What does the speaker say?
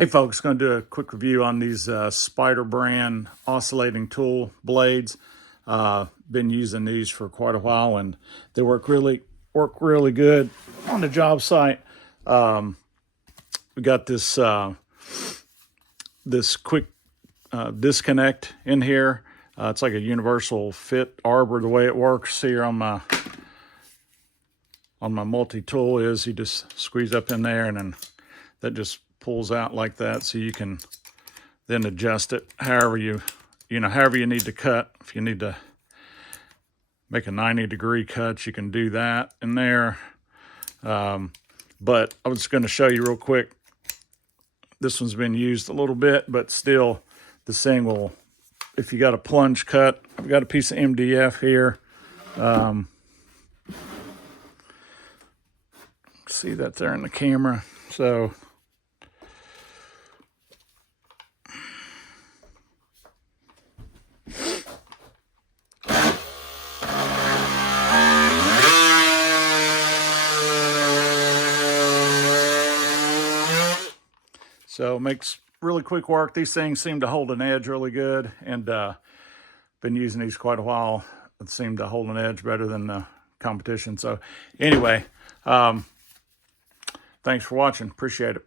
Hey folks, going to do a quick review on these Spyder brand oscillating tool blades. Been using these for quite a while, and they work really good on the job site. We got this this quick disconnect in here. It's like a universal fit arbor the way it works here on my multi-tool is you just squeeze up in there, and then that just pulls out like that, so you can then adjust it however you need to cut. If you need to make a 90-degree cut, you can do that in there. But I was going to show you real quick. This one's been used a little bit, but still this thing will, if you got a plunge cut, I've got a piece of MDF here. See that there in the camera. So it makes really quick work. These things seem to hold an edge really good, and been using these quite a while. It seemed to hold an edge better than the competition. So anyway, thanks for watching. Appreciate it.